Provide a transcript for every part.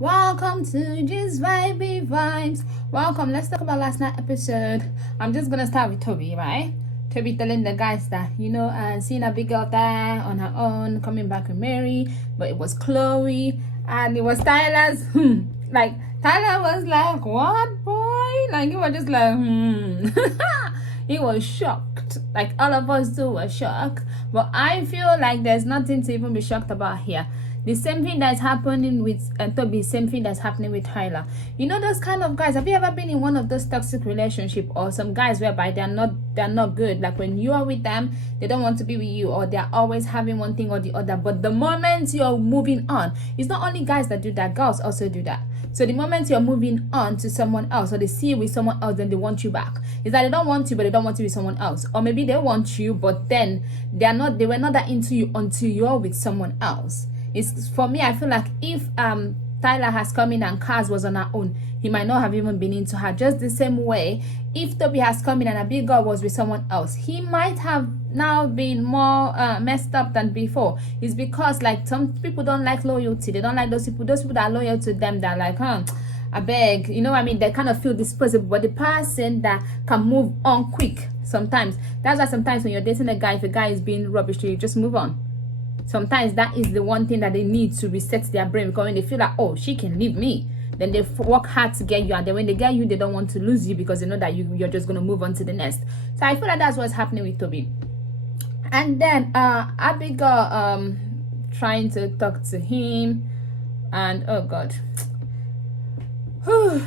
Welcome to Just Vibey Vibes. Welcome. Let's talk about last night's episode. I'm just gonna start with Toby, right? Toby telling the guys that seeing a big girl there on her own, coming back with Mary, but it was Chloe and it was Tyler's. Like Tyler was like, "What, boy?" Like he was just like, He was shocked. Like all of us too were shocked. But I feel like there's nothing to even be shocked about here. The same thing that's happening with Toby, same thing that's happening with Tyler. You know those kind of guys. Have you ever been in one of those toxic relationship or some guys whereby they're not good? Like when you are with them, they don't want to be with you, or they're always having one thing or the other. But the moment you're moving on, it's not only guys that do that, girls also do that. So the moment you're moving on to someone else, or they see you with someone else, then they want you back. Is that they don't want you, but they don't want you with someone else, or maybe they want you, but then they were not that into you until you're with someone else. It's for me. I feel like if Tyler has come in and KAZ was on her own, he might not have even been into her. Just the same way, if Toby has come in and a big girl was with someone else, he might have now been more messed up than before. It's because like some people don't like loyalty. They don't like those people. Those people that are loyal to them, they're like, I beg, they kind of feel disposable. But the person that can move on quick, sometimes that's why sometimes when you're dating a guy, if a guy is being rubbish to you, just move on. Sometimes that is the one thing that they need to reset their brain, because when they feel like, oh, she can leave me, then they work hard to get you, and then when they get you, they don't want to lose you because they know that you're just going to move on to the next. So I feel like that's what's happening with Toby. And then Abigail trying to talk to him, and oh god,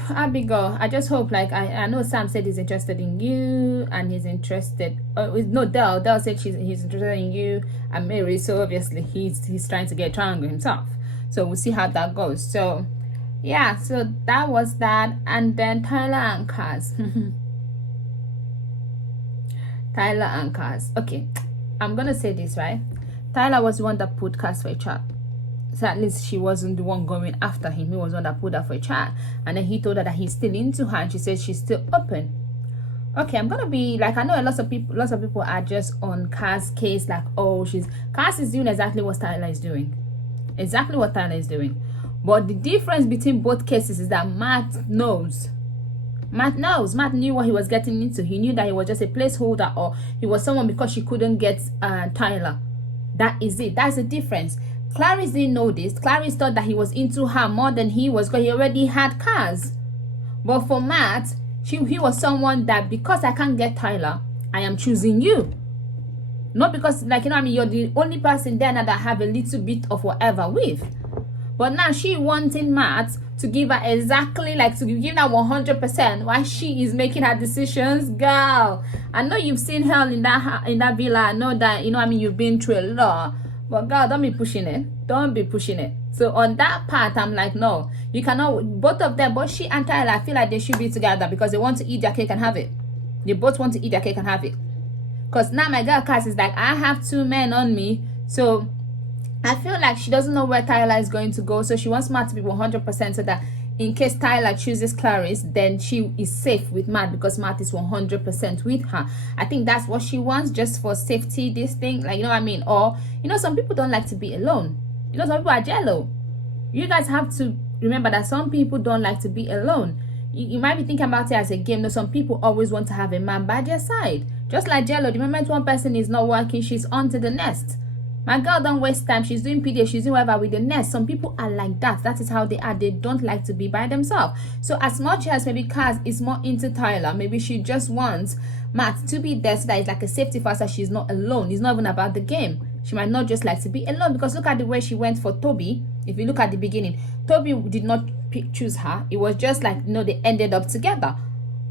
Abigail, I just hope, like, I know Sam said he's interested in you, and he's interested, no, Dell said he's interested in you and Mary, so obviously he's trying to get a triangle himself. So we'll see how that goes. So yeah, so that was that. And then Tyler and KAZ. Tyler and KAZ. Okay, I'm gonna say this, right? Tyler was the one that put KAZ for a chat. So at least she wasn't the one going after him. He was the one that put her for a chat. And then he told her that he's still into her, and she said she's still open. Okay, I'm gonna be like, I know lots of people are just on KAZ's case, like, oh, KAZ is doing exactly what Tyler is doing. Exactly what Tyler is doing. But the difference between both cases is that Matt knows. Matt knew what he was getting into. He knew that he was just a placeholder, or he was someone because she couldn't get Tyler. That is it. That's the difference. Clarice didn't know this. Clarice thought that he was into her more than he was, because he already had KAZ. But for Matt, he was someone that, because I can't get Tyler, I am choosing you. Not because, like, you're the only person there now that I have a little bit of whatever with. But now she wanting Matt to give her exactly, like, to give her 100% while she is making her decisions. Girl, I know you've seen hell in that villa. I know that, you've been through a lot. But girl, don't be pushing it. Don't be pushing it. So on that part, I'm like, no, you cannot. Both of them, both she and Tyler, I feel like they should be together because they want to eat their cake and have it. They both want to eat their cake and have it. Because now my girl KAZ is like, I have two men on me. So I feel like she doesn't know where Tyler is going to go. So she wants Matt to be 100%, so that in case Tyler chooses Clarice, then she is safe with Matt because Matt is 100% with her. I think that's what she wants, just for safety, this thing. Like, Or, some people don't like to be alone. Some people are jello. You guys have to remember that some people don't like to be alone. You might be thinking about it as a game. No, some people always want to have a man by their side. Just like jello, the moment one person is not working, she's on to the next. My girl don't waste time. She's doing PDA, she's doing whatever with the nest. Some people are like that. That is how they are. They don't like to be by themselves. So as much as maybe KAZ is more into Tyler, maybe she just wants Matt to be there so that it's like a safety for her, so she's not alone. It's not even about the game. She might not just like to be alone, because look at the way she went for Toby. If you look at the beginning, Toby did not choose her. It was just like, they ended up together.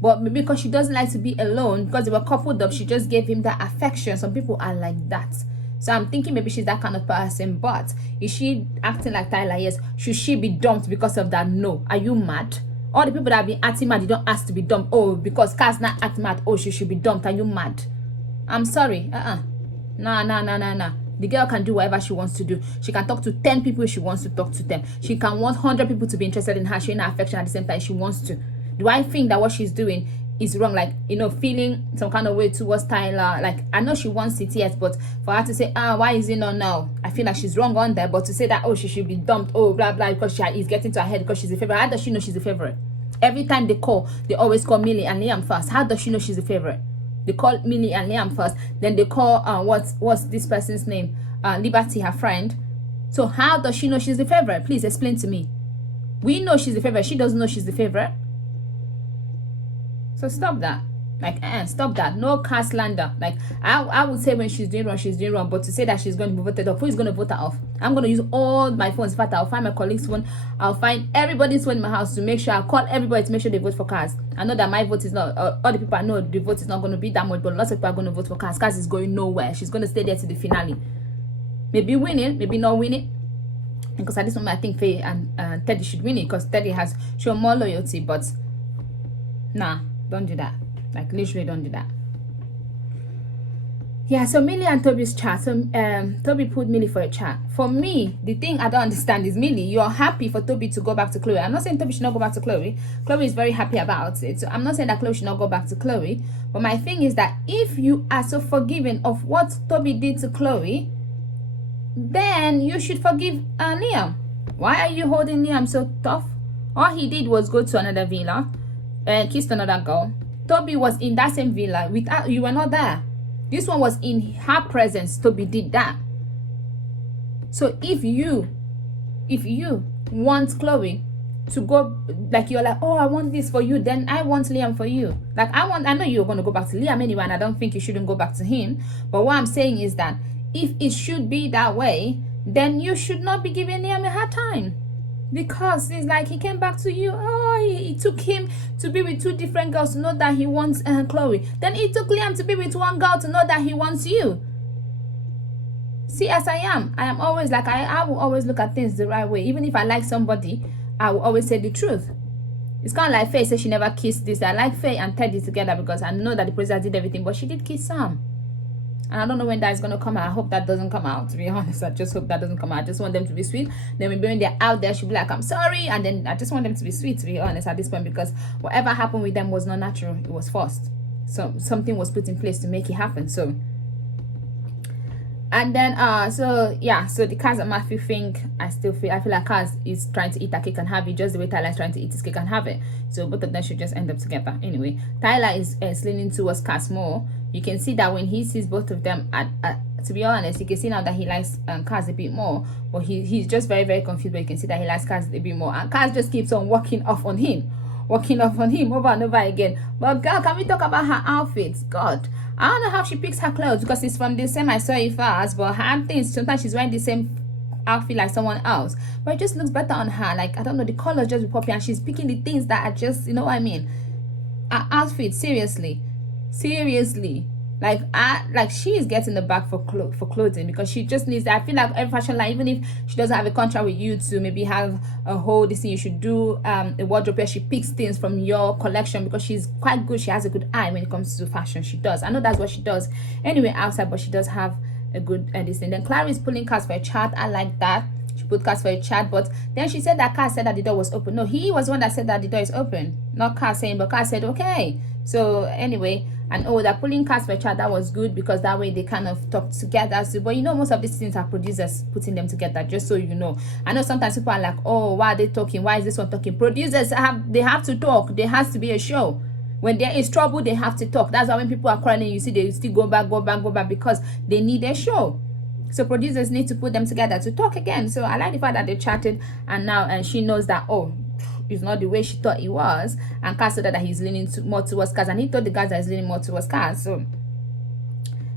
But maybe because she doesn't like to be alone, because they were coupled up, she just gave him that affection. Some people are like that. So I'm thinking maybe she's that kind of person. But is she acting like Tyler? Yes. Should she be dumped because of that? No. Are you mad? All the people that have been acting mad, you don't ask to be dumped. Oh, because KAZ not act mad. Oh, she should be dumped. Are you mad? I'm sorry. Nah. The girl can do whatever she wants to do. She can talk to 10 people if she wants to talk to them. She can want 100 people to be interested in her, showing her affection at the same time she wants to. Do I think that what she's doing is wrong, like, you know, feeling some kind of way towards Tyler. Like, I know she wants it, yes, but for her to say, why is it not now, I feel like she's wrong on there. But to say that, oh, she should be dumped, oh, blah blah, because she is getting to her head because she's a favorite. How does she know she's a favorite? Every time they call, they always call Millie and Liam first. How does she know she's a favorite? They call Millie and Liam first, then they call what's this person's name, Liberty, her friend. So how does she know she's the favorite? Please explain to me. We know she's the favorite, she doesn't know she's the favorite. So stop that. Like, stop that. No car slander. Like, I would say when she's doing wrong, she's doing wrong. But to say that she's going to be voted off, who is going to vote her off? I'm going to use all my phones. In fact, I'll find my colleague's phone. I'll find everybody's phone in my house to make sure. I'll call everybody to make sure they vote for KAZ. I know that my vote is not, all the people I know the vote is not going to be that much, but lots of people are going to vote for KAZ. KAZ is going nowhere. She's going to stay there to the finale. Maybe win it, maybe not win it. Because at this moment, I think Faye and Teddy should win it, because Teddy has shown more loyalty. But nah, don't do that. Like, literally don't do that. Yeah, so Millie and Toby's chat. So Toby put Millie for a chat. For me, the thing I don't understand is, Millie, you're happy for Toby to go back to Chloe. I'm not saying Toby should not go back to Chloe. Chloe is very happy about it. So I'm not saying that Chloe should not go back to Chloe. But my thing is that if you are so forgiving of what Toby did to Chloe, then you should forgive Liam. Why are you holding Liam so tough? All he did was go to another villa and kissed another girl. Toby was in that same villa without you. Were not there. This one was in her presence. Toby did that. So if you want Chloe to go, like, you're like, oh, I want this for you, then I want Liam for you. Like, I know you're going to go back to Liam anyway, and I don't think you shouldn't go back to him. But what I'm saying is that if it should be that way, then you should not be giving Liam a hard time. Because it's like he came back to you. Oh, it took him to be with two different girls to know that he wants Chloe. Then it took Liam to be with one girl to know that he wants you. See, as I am always like, I will always look at things the right way. Even if I like somebody, I will always say the truth. It's kind of like Faye said she never kissed this. I like Faye and Teddy together because I know that the producer did everything, but she did kiss Sam. And I don't know when that is going to come out. I hope that doesn't come out, to be honest. I just hope that doesn't come out. I just want them to be sweet. Then maybe when they're out there, she'll be like, I'm sorry. And then I just want them to be sweet, to be honest, at this point. Because whatever happened with them was not natural. It was forced. So something was put in place to make it happen. So, and then, so the KAZ and Matthew thing, I feel like KAZ is trying to eat a cake and have it just the way Tyler is trying to eat his cake and have it. So both of them should just end up together. Anyway, Tyler is leaning towards KAZ more. You can see that when he sees both of them, to be honest, you can see now that he likes KAZ a bit more. But he's just very, very confused. But you can see that he likes KAZ a bit more. And KAZ just keeps on walking off on him over and over again. But girl, can we talk about her outfits? God, I don't know how she picks her clothes, because it's from the same I saw it first. But her things, sometimes she's wearing the same outfit like someone else, but it just looks better on her. Like, I don't know, the colors just be popping, and she's picking the things that are just, you know what I mean? Her outfit, seriously, like she is getting the bag for clothing, because she just needs that. I feel like every fashion line, even if she doesn't have a contract with you to maybe have a whole this thing, you should do a wardrobe where she picks things from your collection, because she's quite good. She has a good eye when it comes to fashion. She does. I know that's what she does anyway outside, but she does have a good this thing. Then Clara is pulling KAZ for a chat. I like that. She put KAZ for a chat, but then she said that KAZ said that the door was open. No, he was the one that said that the door is open, not KAZ saying, but KAZ said okay. So anyway, and they're pulling KAZ for a chat. That was good, because that way they kind of talk together. So, but you know, most of these things are producers putting them together, just so you know. I know sometimes people are like, oh, why are they talking? Why is this one talking? Producers have to talk. There has to be a show. When there is trouble, they have to talk. That's why when people are crying, you see they still go back, because they need a show. So producers need to put them together to talk again. So I like the fact that they chatted, and now she knows that, oh, it's not the way she thought it was, and KAZ said that he's leaning more towards KAZ, and he told the guys that he's leaning more towards KAZ.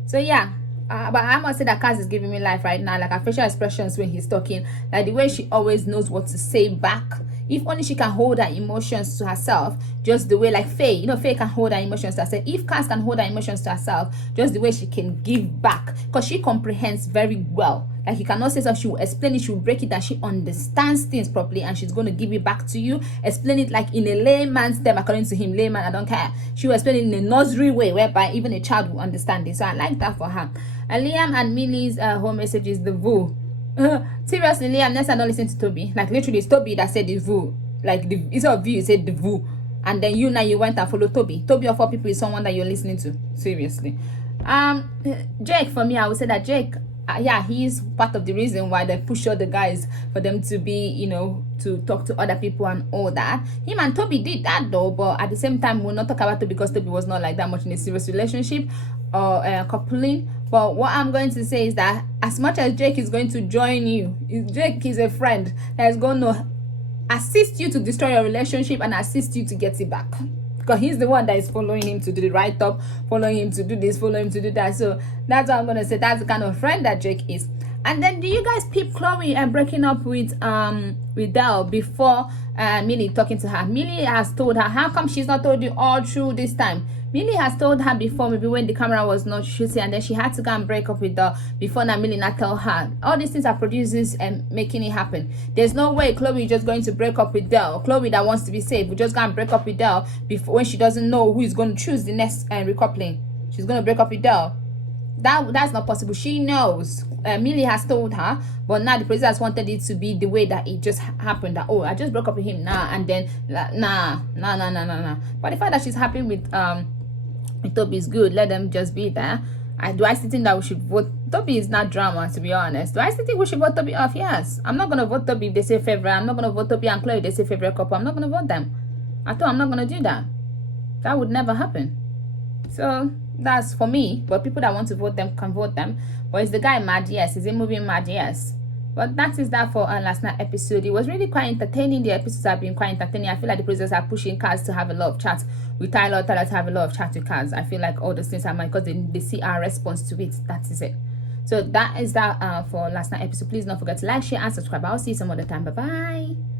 So yeah. But I must say that KAZ is giving me life right now. Like, her facial expressions when he's talking, like the way she always knows what to say back. If only she can hold her emotions to herself, just the way, like Faye, you know, Faye can hold her emotions to herself. If KAZ can hold her emotions to herself, just the way she can give back, because she comprehends very well. Like, you cannot say something, she will explain it, she will break it down, she understands things properly, and she's going to give it back to you. Explain it like in a layman's term, according to him, layman, I don't care. She will explain it in a nursery way, whereby even a child will understand it. So I like that for her. And Liam and Millie's home message is the voo. Seriously, Liam, next time don't listen to Toby. Like, literally, it's Toby that said the voo. Like, instead of you, said the voo. and then you now you went and followed Toby. Toby of all people is someone that you're listening to. Seriously. Jake, for me, I would say that Jake, yeah, he's part of the reason why they push all the guys for them to be, you know, to talk to other people and all that. Him and Toby did that though, but at the same time, we'll not talk about it because Toby was not like that much in a serious relationship or coupling. But what I'm going to say is that as much as Jake is going to join you, Jake is a friend that is going to assist you to destroy your relationship and assist you to get it back, because he's the one that is following him to do the right up, following him to do this, following him to do that. So that's what I'm gonna say. That's the kind of friend that Jake is. And then do you guys peep Chloe and breaking up with Dell before Millie talking to her? Millie has told her, how come she's not told you all through this time? Millie has told her before, maybe when the camera was not shooting, and then she had to go and break up with Dell before now Millie not tell her. All these things are producers and making it happen. There's no way Chloe is just going to break up with Dell. Chloe that wants to be safe will just go and break up with Dell before, when she doesn't know who is going to choose the next recoupling. She's going to break up with Dell. That's not possible. She knows. Millie has told her, but now the producers wanted it to be the way that it just happened. That, oh, I just broke up with him now, and then nah. But the fact that she's happy with Toby is good. Let them just be there. Do I still think that we should vote? Toby is not drama, to be honest. Do I still think we should vote Toby off? Yes. I'm not gonna vote Toby if they say favorite. I'm not gonna vote Toby and Chloe if they say favorite couple. I'm not gonna vote them. I thought I'm not gonna do that. That would never happen. So that's for me. But people that want to vote them can vote them. But is the guy mad? Yes. Is he moving mad? Yes. But that is that for last night episode. It was really quite entertaining. The episodes have been quite entertaining. I feel like the producers are pushing KAZ to have a lot of chats with Tyler to have a lot of chat with KAZ. I feel like all those things are mine because they see our response to it. That is it. So that is that for last night episode. Please don't forget to like, share, and subscribe. I'll see you some other time. Bye bye.